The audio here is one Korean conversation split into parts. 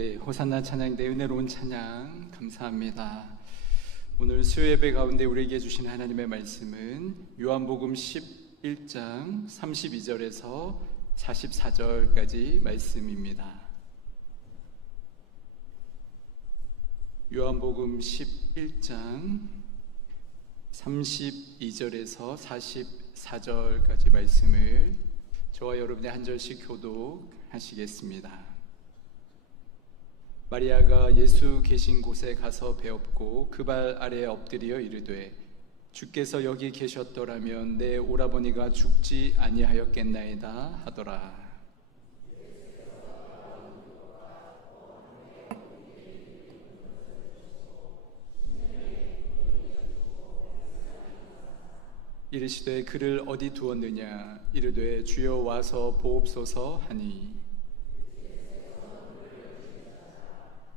네, 호산나 찬양, 내 은혜로운 찬양 감사합니다. 오늘 수요 예배 가운데 우리에게 주신 하나님의 말씀은 요한복음 11장 32절에서 44절까지 말씀입니다. 요한복음 11장 32절에서 44절까지 말씀을 저와 여러분이 한 절씩 교독하시겠습니다. 마리아가 예수 계신 곳에 가서 배웠고 그 발 아래에 엎드려 이르되 주께서 여기 계셨더라면 내 오라버니가 죽지 아니하였겠나이다 하더라. 이르시되 그를 어디 두었느냐 이르되 주여 와서 보옵소서 하니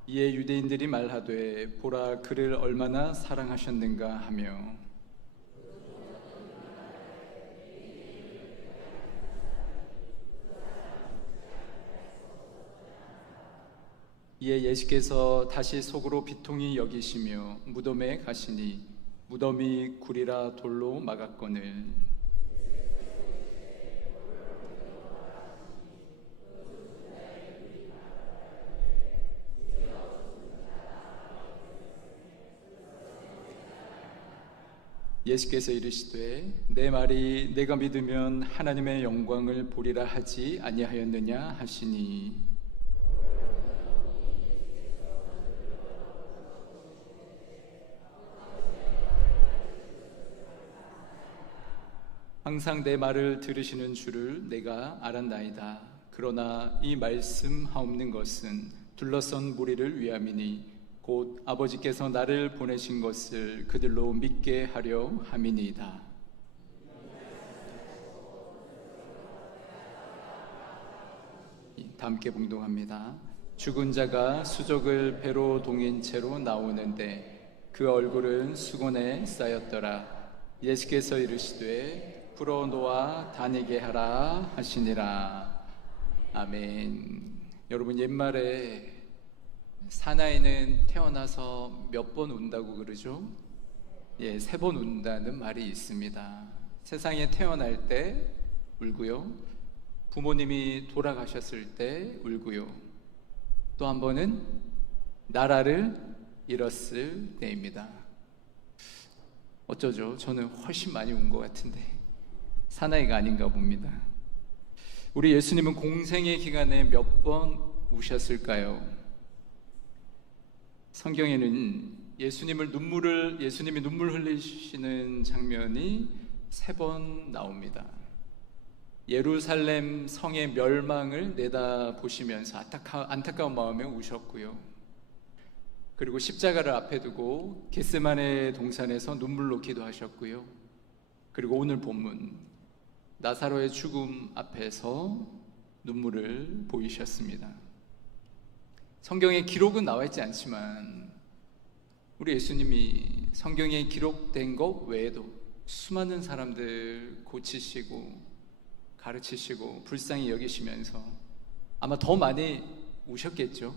이에 유대인들이 말하되 보라 그를 얼마나 사랑하셨는가 하며 이에 예수께서 다시 속으로 비통히 여기시며 무덤에 가시니 무덤이 굴이라 돌로 막았거늘 예수께서 이르시되 내 말이 내가 믿으면 하나님의 영광을 보리라 하지 아니하였느냐 하시니 항상 내 말을 들으시는 줄을 내가 알았나이다. 그러나 이 말씀 하옵는 것은 둘러선 무리를 위함이니 곧 아버지께서 나를 보내신 것을 그들로 믿게 하려 함이니이다. 다 함께 봉독합니다. 죽은 자가 수족을 배로 동인 채로 나오는데 그 얼굴은 수건에 쌓였더라. 예수께서 이르시되 풀어놓아 다니게 하라 하시니라. 아멘. 여러분, 옛말에 사나이는 태어나서 몇 번 운다고 그러죠? 예, 3번 운다는 말이 있습니다. 세상에 태어날 때 울고요, 부모님이 돌아가셨을 때 울고요, 또 한 번은 나라를 잃었을 때입니다. 어쩌죠? 저는 훨씬 많이 운 것 같은데 사나이가 아닌가 봅니다. 우리 예수님은 공생의 기간에 몇 번 우셨을까요? 성경에는 예수님이 눈물 흘리시는 장면이 3번 나옵니다. 예루살렘 성의 멸망을 내다보시면서 안타까운 마음에 우셨고요. 그리고 십자가를 앞에 두고 겟세마네 동산에서 눈물로 기도하셨고요. 그리고 오늘 본문 나사로의 죽음 앞에서 눈물을 보이셨습니다. 성경에 기록은 나와 있지 않지만 우리 예수님이 성경에 기록된 것 외에도 수많은 사람들 고치시고 가르치시고 불쌍히 여기시면서 아마 더 많이 우셨겠죠.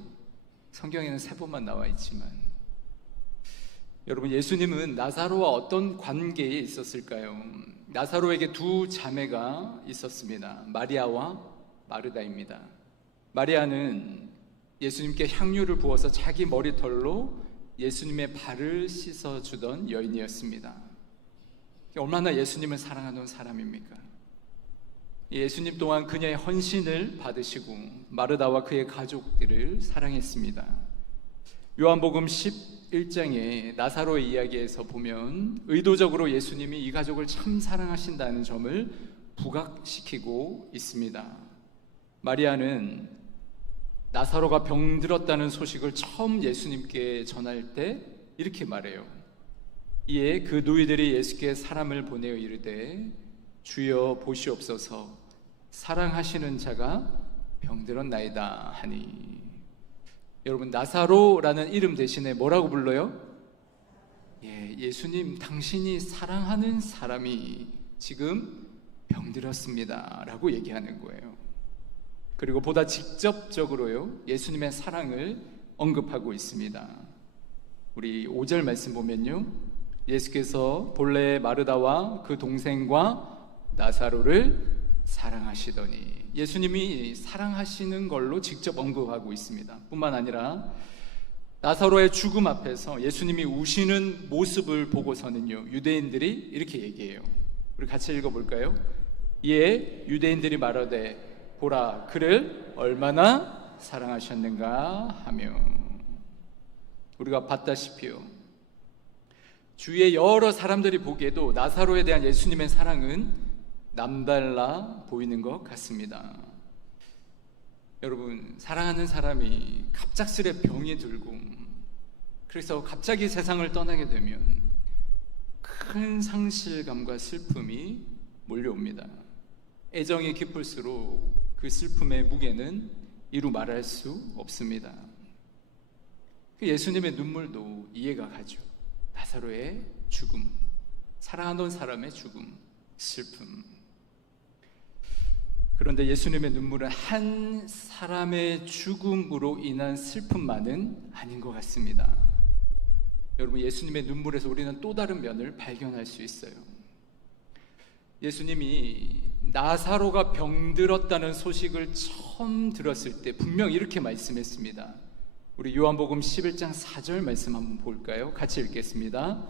성경에는 3번만 나와 있지만 여러분, 예수님은 나사로와 어떤 관계에 있었을까요? 나사로에게 2 자매가 있었습니다. 마리아와 마르다입니다. 마리아는 예수님께 향유를 부어서 자기 머리털로 예수님의 발을 씻어주던 여인이었습니다. 얼마나 예수님을 사랑하는 사람입니까? 예수님 또한 그녀의 헌신을 받으시고 마르다와 그의 가족들을 사랑했습니다. 요한복음 11장에 나사로의 이야기에서 보면 의도적으로 예수님이 이 가족을 참 사랑하신다는 점을 부각시키고 있습니다. 마리아는 나사로가 병들었다는 소식을 처음 예수님께 전할 때 이렇게 말해요. 이에 그 누이들이 예수께 사람을 보내어 이르되 주여 보시옵소서, 사랑하시는 자가 병들었나이다 하니. 여러분, 나사로라는 이름 대신에 뭐라고 불러요? 예수님, 당신이 사랑하는 사람이 지금 병들었습니다 라고 얘기하는 거예요. 그리고 보다 직접적으로요, 예수님의 사랑을 언급하고 있습니다. 우리 5절 말씀 보면요, 예수께서 본래 마르다와 그 동생과 나사로를 사랑하시더니, 예수님이 사랑하시는 걸로 직접 언급하고 있습니다. 뿐만 아니라 나사로의 죽음 앞에서 예수님이 우시는 모습을 보고서는요, 유대인들이 이렇게 얘기해요. 우리 같이 읽어볼까요? 이에 유대인들이 말하되 보라, 그를 얼마나 사랑하셨는가 하며. 우리가 봤다시피요, 주위의 여러 사람들이 보기에도 나사로에 대한 예수님의 사랑은 남달라 보이는 것 같습니다. 여러분, 사랑하는 사람이 갑작스레 병이 들고 그래서 갑자기 세상을 떠나게 되면 큰 상실감과 슬픔이 몰려옵니다. 애정이 깊을수록 그 슬픔의 무게는 이루 말할 수 없습니다. 그 예수님의 눈물도 이해가 가죠. 나사로의 죽음, 사랑하던 사람의 죽음, 슬픔. 그런데 예수님의 눈물은 한 사람의 죽음으로 인한 슬픔만은 아닌 것 같습니다. 여러분, 예수님의 눈물에서 우리는 또 다른 면을 발견할 수 있어요. 예수님이 나사로가 병들었다는 소식을 처음 들었을 때 분명 이렇게 말씀했습니다. 우리 요한복음 11장 4절 말씀 한번 볼까요? 같이 읽겠습니다.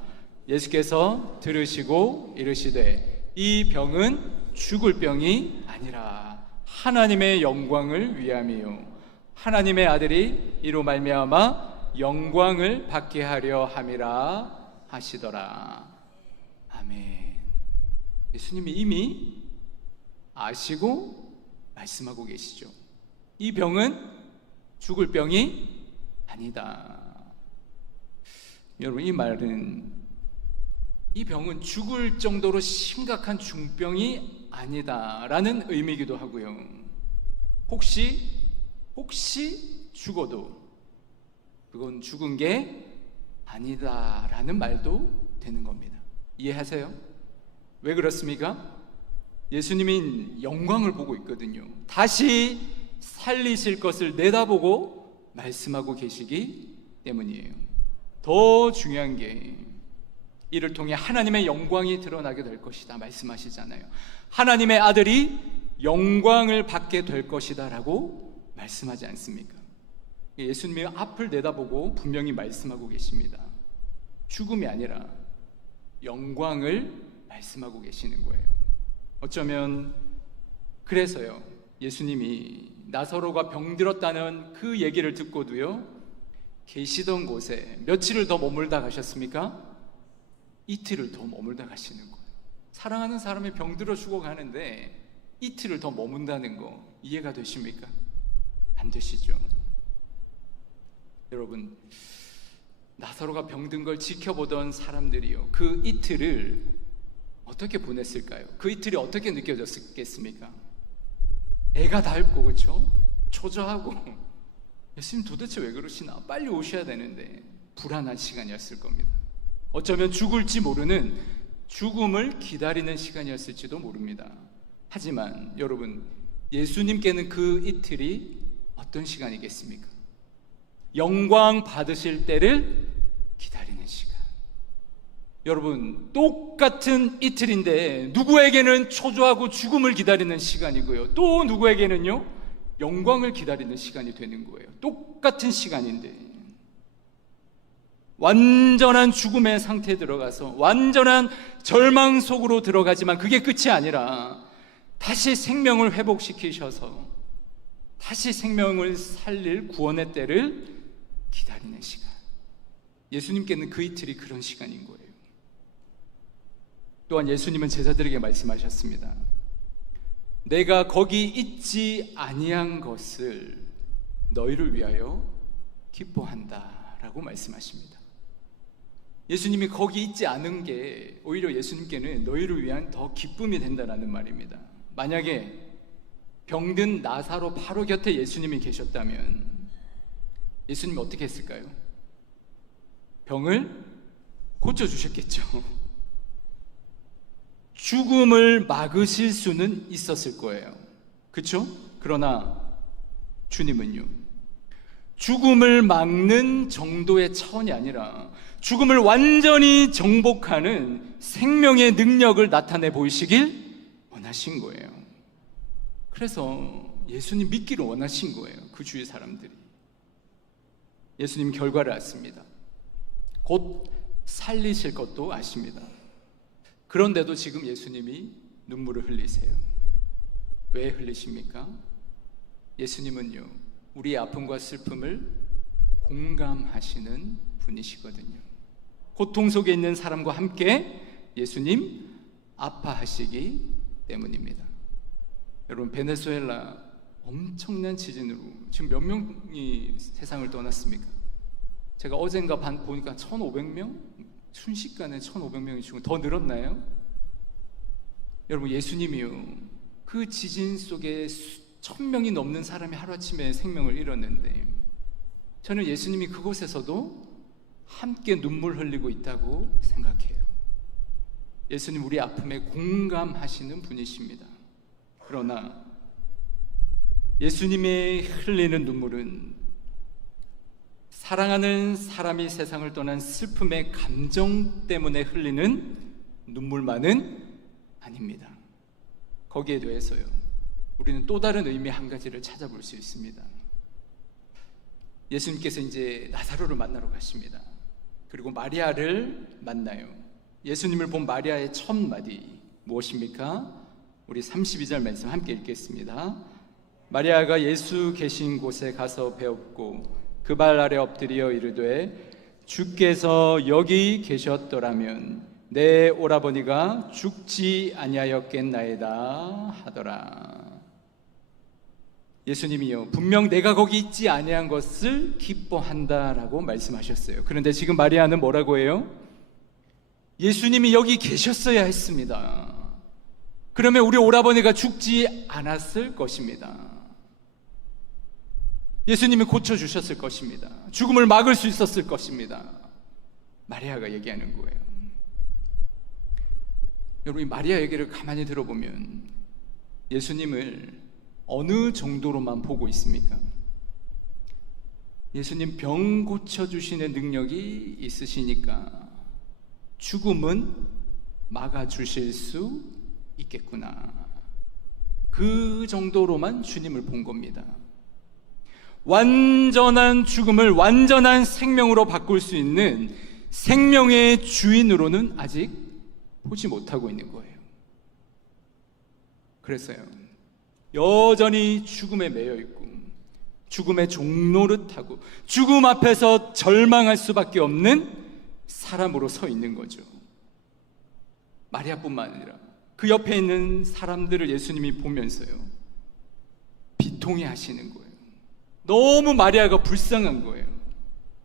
예수께서 들으시고 이르시되 이 병은 죽을 병이 아니라 하나님의 영광을 위함이요 하나님의 아들이 이로 말미암아 영광을 받게 하려 함이라 하시더라. 아멘. 예수님이 이미 아시고 말씀하고 계시죠. 이 병은 죽을 병이 아니다. 여러분, 이 말은 이 병은 죽을 정도로 심각한 중병이 아니다라는 의미이기도 하고요, 혹시 죽어도 그건 죽은 게 아니다라는 말도 되는 겁니다. 이해하세요? 왜 그렇습니까? 예수님이 영광을 보고 있거든요. 다시 살리실 것을 내다보고 말씀하고 계시기 때문이에요. 더 중요한 게 이를 통해 하나님의 영광이 드러나게 될 것이다 말씀하시잖아요. 하나님의 아들이 영광을 받게 될 것이다 라고 말씀하지 않습니까? 예수님이 앞을 내다보고 분명히 말씀하고 계십니다. 죽음이 아니라 영광을 말씀하고 계시는 거예요. 어쩌면 그래서요, 예수님이 나사로가 병들었다는 그 얘기를 듣고도요, 계시던 곳에 며칠을 더 머물다 가셨습니까? 이틀을 더 머물다 가시는 거예요. 사랑하는 사람이 병들어 죽어가는데 이틀을 더 머문다는 거 이해가 되십니까? 안 되시죠? 여러분, 나사로가 병든 걸 지켜보던 사람들이요, 그 이틀을 어떻게 보냈을까요? 그 이틀이 어떻게 느껴졌겠습니까? 애가 닳고, 그렇죠? 초조하고, 예수님 도대체 왜 그러시나? 빨리 오셔야 되는데 불안한 시간이었을 겁니다. 어쩌면 죽을지 모르는 죽음을 기다리는 시간이었을지도 모릅니다. 하지만 여러분, 예수님께는 그 이틀이 어떤 시간이겠습니까? 영광 받으실 때를 기다리는 시간. 여러분, 똑같은 이틀인데 누구에게는 초조하고 죽음을 기다리는 시간이고요, 또 누구에게는요, 영광을 기다리는 시간이 되는 거예요. 똑같은 시간인데 완전한 죽음의 상태에 들어가서 완전한 절망 속으로 들어가지만 그게 끝이 아니라 다시 생명을 회복시키셔서 다시 생명을 살릴 구원의 때를 기다리는 시간. 예수님께는 그 이틀이 그런 시간인 거예요. 또한 예수님은 제자들에게 말씀하셨습니다. 내가 거기 있지 아니한 것을 너희를 위하여 기뻐한다 라고 말씀하십니다. 예수님이 거기 있지 않은 게 오히려 예수님께는 너희를 위한 더 기쁨이 된다는 말입니다. 만약에 병든 나사로 바로 곁에 예수님이 계셨다면 예수님이 어떻게 했을까요? 병을 고쳐주셨겠죠. 죽음을 막으실 수는 있었을 거예요. 그렇죠? 그러나 주님은요, 죽음을 막는 정도의 차원이 아니라 죽음을 완전히 정복하는 생명의 능력을 나타내 보이시길 원하신 거예요. 그래서 예수님 믿기를 원하신 거예요. 그 주위 사람들이. 예수님 결과를 아십니다. 곧 살리실 것도 아십니다. 그런데도 지금 예수님이 눈물을 흘리세요. 왜 흘리십니까? 예수님은요, 우리의 아픔과 슬픔을 공감하시는 분이시거든요. 고통 속에 있는 사람과 함께 예수님 아파하시기 때문입니다. 여러분, 베네수엘라 엄청난 지진으로 지금 몇 명이 세상을 떠났습니까? 제가 어젠가 보니까 1,500명? 순식간에 1,500명이 죽은, 더 늘었나요? 여러분, 예수님이요, 그 지진 속에 1,000명이 넘는 사람이 하루아침에 생명을 잃었는데, 저는 예수님이 그곳에서도 함께 눈물 흘리고 있다고 생각해요. 예수님 우리 아픔에 공감하시는 분이십니다. 그러나 예수님의 흘리는 눈물은 사랑하는 사람이 세상을 떠난 슬픔의 감정 때문에 흘리는 눈물만은 아닙니다. 거기에 대해서요, 우리는 또 다른 의미 한 가지를 찾아볼 수 있습니다. 예수님께서 이제 나사로를 만나러 가십니다. 그리고 마리아를 만나요. 예수님을 본 마리아의 첫 마디 무엇입니까? 우리 32절 말씀 함께 읽겠습니다. 마리아가 예수 계신 곳에 가서 배웠고 그 발 아래 엎드려 이르되 주께서 여기 계셨더라면 내 오라버니가 죽지 아니하였겠나이다 하더라. 예수님이요, 분명 내가 거기 있지 아니한 것을 기뻐한다라고 말씀하셨어요. 그런데 지금 마리아는 뭐라고 해요? 예수님이 여기 계셨어야 했습니다. 그러면 우리 오라버니가 죽지 않았을 것입니다. 예수님이 고쳐주셨을 것입니다. 죽음을 막을 수 있었을 것입니다. 마리아가 얘기하는 거예요. 여러분, 이 마리아 얘기를 가만히 들어보면 예수님을 어느 정도로만 보고 있습니까? 예수님 병 고쳐주시는 능력이 있으시니까 죽음은 막아주실 수 있겠구나, 그 정도로만 주님을 본 겁니다. 완전한 죽음을 완전한 생명으로 바꿀 수 있는 생명의 주인으로는 아직 보지 못하고 있는 거예요. 그래서요, 여전히 죽음에 매여 있고 죽음의 종노릇하고 죽음 앞에서 절망할 수밖에 없는 사람으로 서 있는 거죠. 마리아뿐만 아니라 그 옆에 있는 사람들을 예수님이 보면서요, 비통해 하시는 거예요. 너무 마리아가 불쌍한 거예요.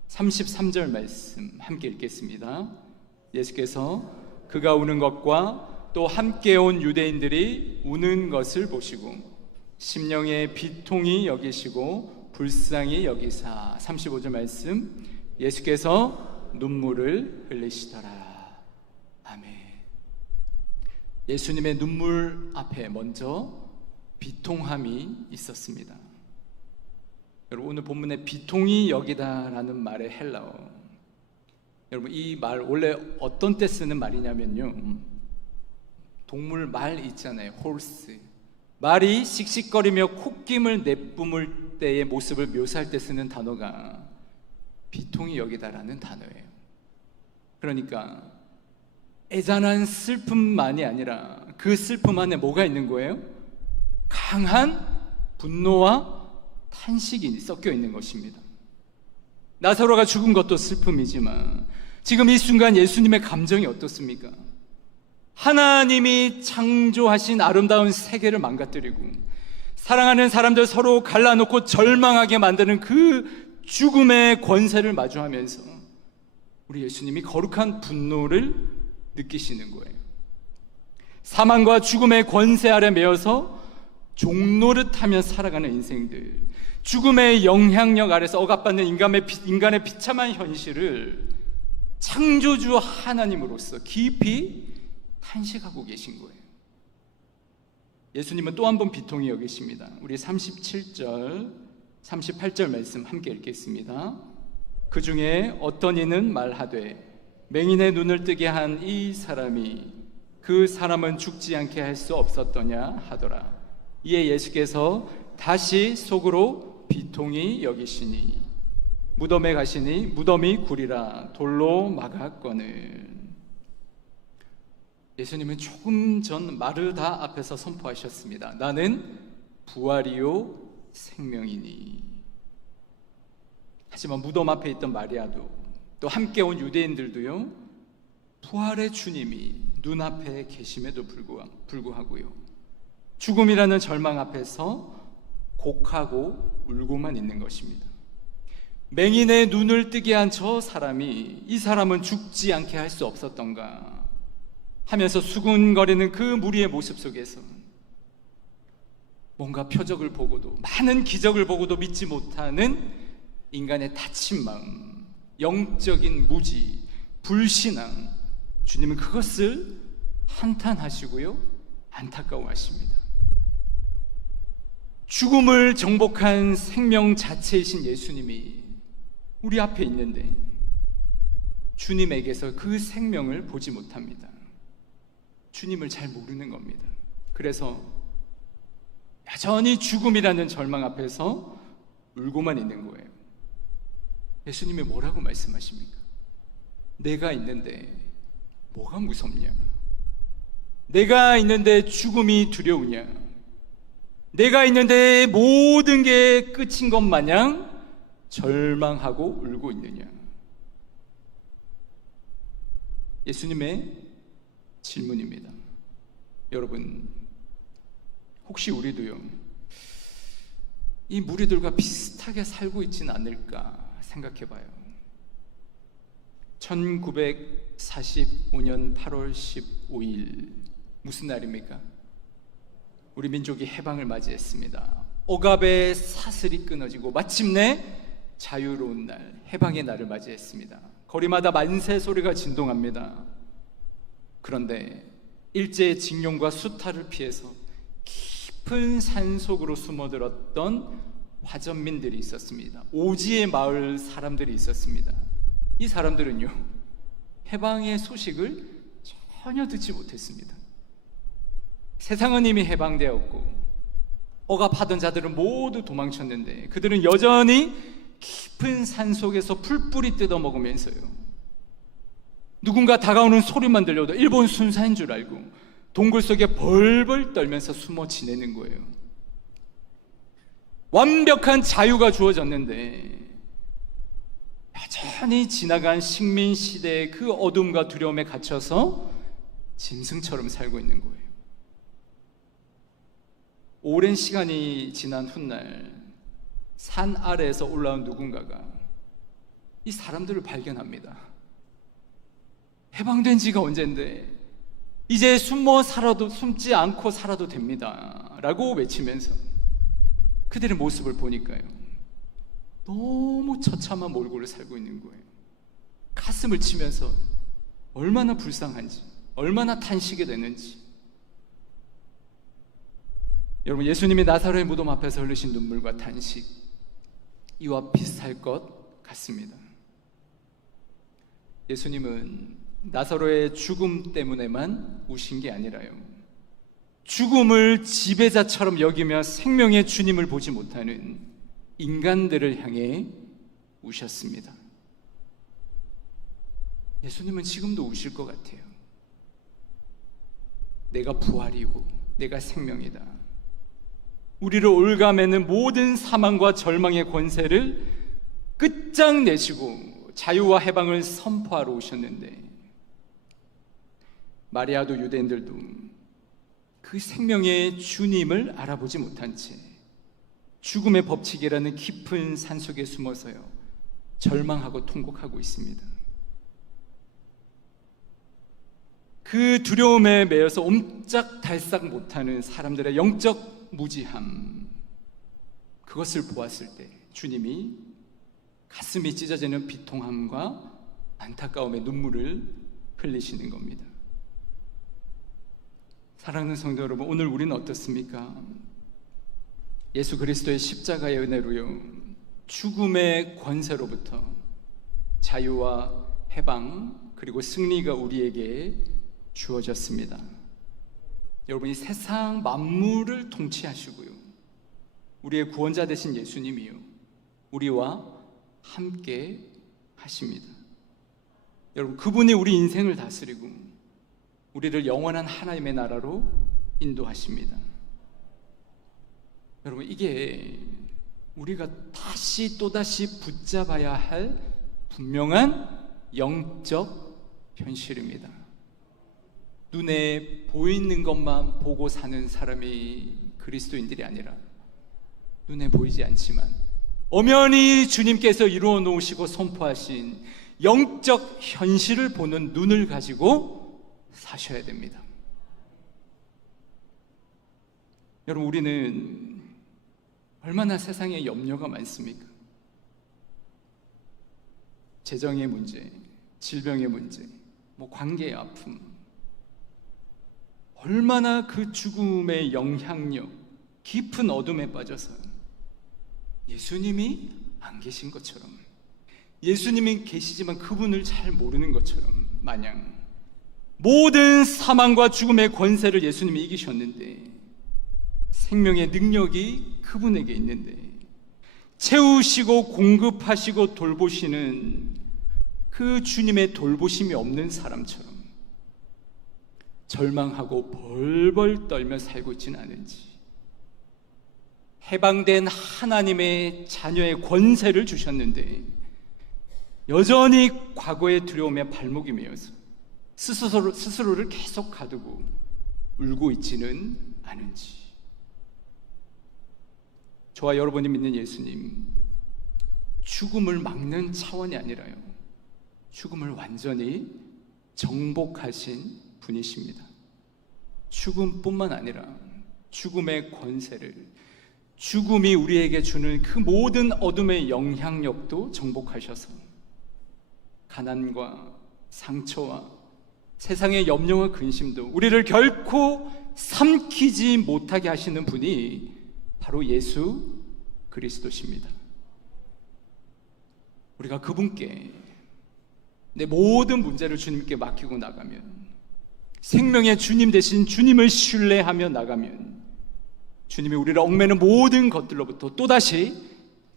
33절 말씀 함께 읽겠습니다. 예수께서 그가 우는 것과 또 함께 온 유대인들이 우는 것을 보시고 심령의 비통이 여기시고 불쌍히 여기사. 35절 말씀, 예수께서 눈물을 흘리시더라. 아멘. 예수님의 눈물 앞에 먼저 비통함이 있었습니다. 여러분, 오늘 본문에 비통이 여기다라는 말의 헬라어, 여러분 이 말 원래 어떤 때 쓰는 말이냐면요, 동물 말 있잖아요, 홀스. 말이 씩씩거리며 콧김을 내뿜을 때의 모습을 묘사할 때 쓰는 단어가 비통이 여기다라는 단어예요. 그러니까 애잔한 슬픔만이 아니라 그 슬픔 안에 뭐가 있는 거예요? 강한 분노와 탄식이 섞여 있는 것입니다. 나사로가 죽은 것도 슬픔이지만 지금 이 순간 예수님의 감정이 어떻습니까? 하나님이 창조하신 아름다운 세계를 망가뜨리고 사랑하는 사람들 서로 갈라놓고 절망하게 만드는 그 죽음의 권세를 마주하면서 우리 예수님이 거룩한 분노를 느끼시는 거예요. 사망과 죽음의 권세 아래 매여서 종노릇하며 살아가는 인생들, 죽음의 영향력 아래서 억압받는 인간의 비참한 현실을 창조주 하나님으로서 깊이 탄식하고 계신 거예요. 예수님은 또 한 번 비통히 여기십니다. 우리 37절 38절 말씀 함께 읽겠습니다. 그 중에 어떤 이는 말하되 맹인의 눈을 뜨게 한 이 사람이 그 사람은 죽지 않게 할 수 없었더냐 하더라. 이에 예수께서 다시 속으로 비통히 여기시니 무덤에 가시니 무덤이 구리라 돌로 막았거늘. 예수님은 조금 전 마르다 앞에서 선포하셨습니다. 나는 부활이요 생명이니. 하지만 무덤 앞에 있던 마리아도 또 함께 온 유대인들도요, 부활의 주님이 눈앞에 계심에도 불구하고요, 죽음이라는 절망 앞에서 곡하고 울고만 있는 것입니다. 맹인의 눈을 뜨게 한 저 사람이 이 사람은 죽지 않게 할 수 없었던가 하면서 수군거리는 그 무리의 모습 속에서 뭔가 표적을 보고도, 많은 기적을 보고도 믿지 못하는 인간의 다친 마음, 영적인 무지, 불신앙, 주님은 그것을 한탄하시고요, 안타까워하십니다. 죽음을 정복한 생명 자체이신 예수님이 우리 앞에 있는데 주님에게서 그 생명을 보지 못합니다. 주님을 잘 모르는 겁니다. 그래서 여전히 죽음이라는 절망 앞에서 울고만 있는 거예요. 예수님이 뭐라고 말씀하십니까? 내가 있는데 뭐가 무섭냐? 내가 있는데 죽음이 두려우냐? 내가 있는데 모든 게 끝인 것 마냥 절망하고 울고 있느냐? 예수님의 질문입니다. 여러분, 혹시 우리도요, 이 무리들과 비슷하게 살고 있지는 않을까 생각해봐요. 1945년 8월 15일 무슨 날입니까? 우리 민족이 해방을 맞이했습니다. 억압의 사슬이 끊어지고 마침내 자유로운 날, 해방의 날을 맞이했습니다. 거리마다 만세 소리가 진동합니다. 그런데 일제의 징용과 수탈을 피해서 깊은 산속으로 숨어들었던 화전민들이 있었습니다. 오지의 마을 사람들이 있었습니다. 이 사람들은요, 해방의 소식을 전혀 듣지 못했습니다. 세상은 이미 해방되었고 억압하던 자들은 모두 도망쳤는데 그들은 여전히 깊은 산속에서 풀뿌리 뜯어먹으면서요, 누군가 다가오는 소리만 들려도 일본 순사인 줄 알고 동굴 속에 벌벌 떨면서 숨어 지내는 거예요. 완벽한 자유가 주어졌는데 여전히 지나간 식민 시대의 그 어둠과 두려움에 갇혀서 짐승처럼 살고 있는 거예요. 오랜 시간이 지난 훗날 산 아래에서 올라온 누군가가 이 사람들을 발견합니다. 해방된 지가 언젠데 이제 숨지 않고 살아도 됩니다 라고 외치면서 그들의 모습을 보니까요, 너무 처참한 몰골을 살고 있는 거예요. 가슴을 치면서 얼마나 불쌍한지, 얼마나 탄식이 되는지. 여러분, 예수님이 나사로의 무덤 앞에서 흘리신 눈물과 탄식, 이와 비슷할 것 같습니다. 예수님은 나사로의 죽음 때문에만 우신 게 아니라요, 죽음을 지배자처럼 여기며 생명의 주님을 보지 못하는 인간들을 향해 우셨습니다. 예수님은 지금도 우실 것 같아요. 내가 부활이고 내가 생명이다. 우리를 올가매는 모든 사망과 절망의 권세를 끝장내시고 자유와 해방을 선포하러 오셨는데, 마리아도 유대인들도 그 생명의 주님을 알아보지 못한 채 죽음의 법칙이라는 깊은 산속에 숨어서요, 절망하고 통곡하고 있습니다. 그 두려움에 매여서 옴짝달싹 못하는 사람들의 영적 무지함, 그것을 보았을 때 주님이 가슴이 찢어지는 비통함과 안타까움의 눈물을 흘리시는 겁니다. 사랑하는 성도 여러분, 오늘 우리는 어떻습니까? 예수 그리스도의 십자가의 은혜로요, 죽음의 권세로부터 자유와 해방 그리고 승리가 우리에게 주어졌습니다. 여러분이 세상 만물을 통치하시고요, 우리의 구원자 되신 예수님이요, 우리와 함께 하십니다. 여러분, 그분이 우리 인생을 다스리고 우리를 영원한 하나님의 나라로 인도하십니다. 여러분, 이게 우리가 또다시 붙잡아야 할 분명한 영적 현실입니다. 눈에 보이는 것만 보고 사는 사람이 그리스도인들이 아니라 눈에 보이지 않지만 엄연히 주님께서 이루어 놓으시고 선포하신 영적 현실을 보는 눈을 가지고 사셔야 됩니다. 여러분, 우리는 얼마나 세상에 염려가 많습니까? 재정의 문제, 질병의 문제, 관계의 아픔, 얼마나 그 죽음의 영향력, 깊은 어둠에 빠져서 예수님이 안 계신 것처럼, 예수님이 계시지만 그분을 잘 모르는 것처럼 마냥 모든 사망과 죽음의 권세를 예수님이 이기셨는데, 생명의 능력이 그분에게 있는데 채우시고 공급하시고 돌보시는 그 주님의 돌보심이 없는 사람처럼 절망하고 벌벌 떨며 살고 있지는 않은지, 해방된 하나님의 자녀의 권세를 주셨는데 여전히 과거의 두려움에 발목이 메어서 스스로를 계속 가두고 울고 있지는 않은지. 저와 여러분이 믿는 예수님, 죽음을 막는 차원이 아니라요, 죽음을 완전히 정복하신 분이십니다. 죽음뿐만 아니라 죽음의 권세를, 죽음이 우리에게 주는 그 모든 어둠의 영향력도 정복하셔서 가난과 상처와 세상의 염려와 근심도 우리를 결코 삼키지 못하게 하시는 분이 바로 예수 그리스도십니다. 우리가 그분께 내 모든 문제를 주님께 맡기고 나가면, 생명의 주님 대신 주님을 신뢰하며 나가면 주님이 우리를 얽매는 모든 것들로부터 또다시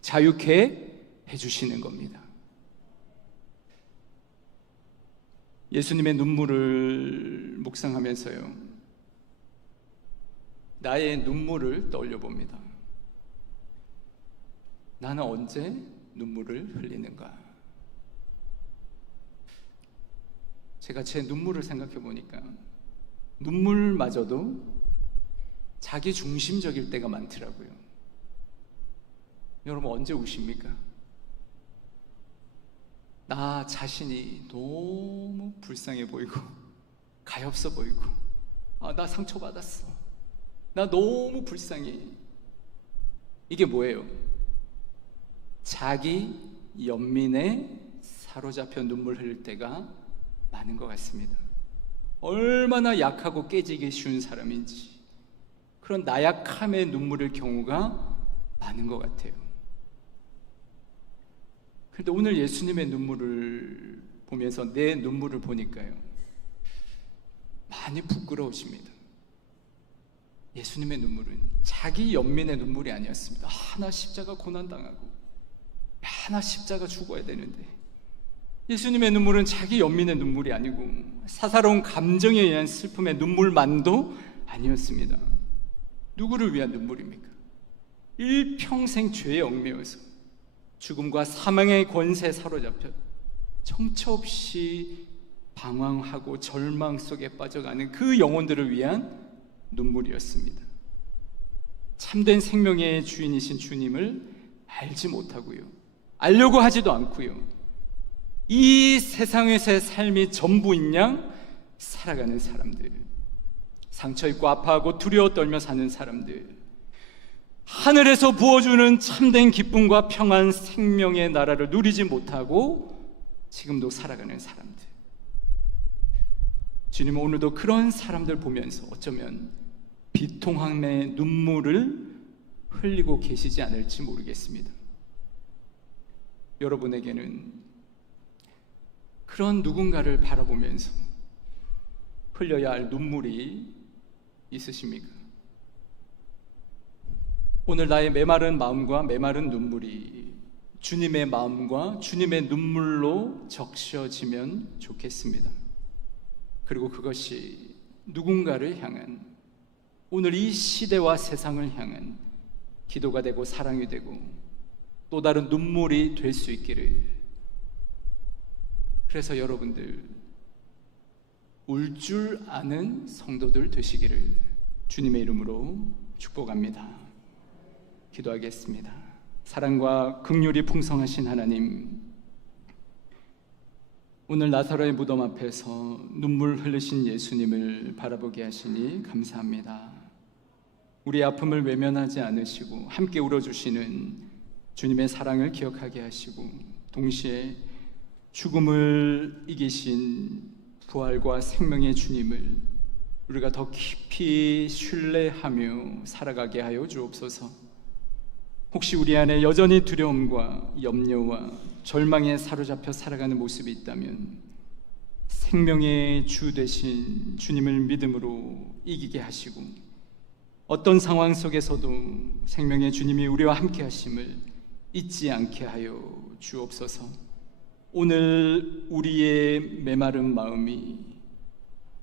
자유케 해주시는 겁니다. 예수님의 눈물을 묵상하면서요, 나의 눈물을 떠올려 봅니다. 나는 언제 눈물을 흘리는가? 제가 제 눈물을 생각해 보니까 눈물마저도 자기 중심적일 때가 많더라고요. 여러분, 언제 우십니까? 나 자신이 너무 불쌍해 보이고 가엾어 보이고, 나 상처받았어, 나 너무 불쌍해. 이게 뭐예요? 자기 연민에 사로잡혀 눈물 흘릴 때가 많은 것 같습니다. 얼마나 약하고 깨지기 쉬운 사람인지 그런 나약함의 눈물을 경우가 많은 것 같아요. 그런데 오늘 예수님의 눈물을 보면서 내 눈물을 보니까요, 많이 부끄러우십니다. 예수님의 눈물은 자기 연민의 눈물이 아니었습니다. 나 십자가 고난당하고, 나 십자가 죽어야 되는데. 예수님의 눈물은 자기 연민의 눈물이 아니고 사사로운 감정에 의한 슬픔의 눈물만도 아니었습니다. 누구를 위한 눈물입니까? 일평생 죄에 얽매여서 죽음과 사망의 권세에 사로잡혀 정처 없이 방황하고 절망 속에 빠져가는 그 영혼들을 위한 눈물이었습니다. 참된 생명의 주인이신 주님을 알지 못하고요, 알려고 하지도 않고요, 이 세상에서의 삶이 전부인 양 살아가는 사람들, 상처 입고 아파하고 두려워 떨며 사는 사람들, 하늘에서 부어주는 참된 기쁨과 평안, 생명의 나라를 누리지 못하고 지금도 살아가는 사람들. 주님은 오늘도 그런 사람들 보면서 어쩌면 비통함의 눈물을 흘리고 계시지 않을지 모르겠습니다. 여러분에게는 그런 누군가를 바라보면서 흘려야 할 눈물이 있으십니까? 오늘 나의 메마른 마음과 메마른 눈물이 주님의 마음과 주님의 눈물로 적셔지면 좋겠습니다. 그리고 그것이 누군가를 향한, 오늘 이 시대와 세상을 향한 기도가 되고 사랑이 되고 또 다른 눈물이 될 수 있기를. 그래서 여러분들 울 줄 아는 성도들 되시기를 주님의 이름으로 축복합니다. 기도하겠습니다. 사랑과 긍휼이 풍성하신 하나님, 오늘 나사로의 무덤 앞에서 눈물 흘리신 예수님을 바라보게 하시니 감사합니다. 우리의 아픔을 외면하지 않으시고 함께 울어주시는 주님의 사랑을 기억하게 하시고, 동시에 죽음을 이기신 부활과 생명의 주님을 우리가 더 깊이 신뢰하며 살아가게 하여 주옵소서. 혹시 우리 안에 여전히 두려움과 염려와 절망에 사로잡혀 살아가는 모습이 있다면 생명의 주 되신 주님을 믿음으로 이기게 하시고, 어떤 상황 속에서도 생명의 주님이 우리와 함께 하심을 잊지 않게 하여 주옵소서. 오늘 우리의 메마른 마음이,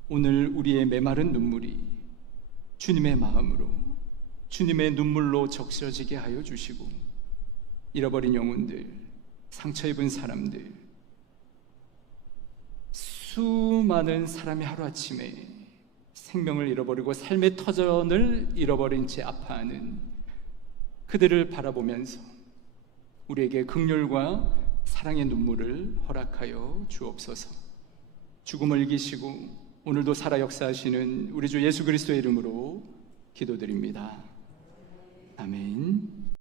오늘 우리의 메마른 눈물이 주님의 마음으로, 주님의 눈물로 적셔지게 하여 주시고, 잃어버린 영혼들, 상처 입은 사람들, 수많은 사람이 하루아침에 생명을 잃어버리고 삶의 터전을 잃어버린 채 아파하는 그들을 바라보면서 우리에게 긍휼과 사랑의 눈물을 허락하여 주옵소서. 죽음을 이기시고 오늘도 살아 역사하시는 우리 주 예수 그리스도의 이름으로 기도드립니다. 아멘.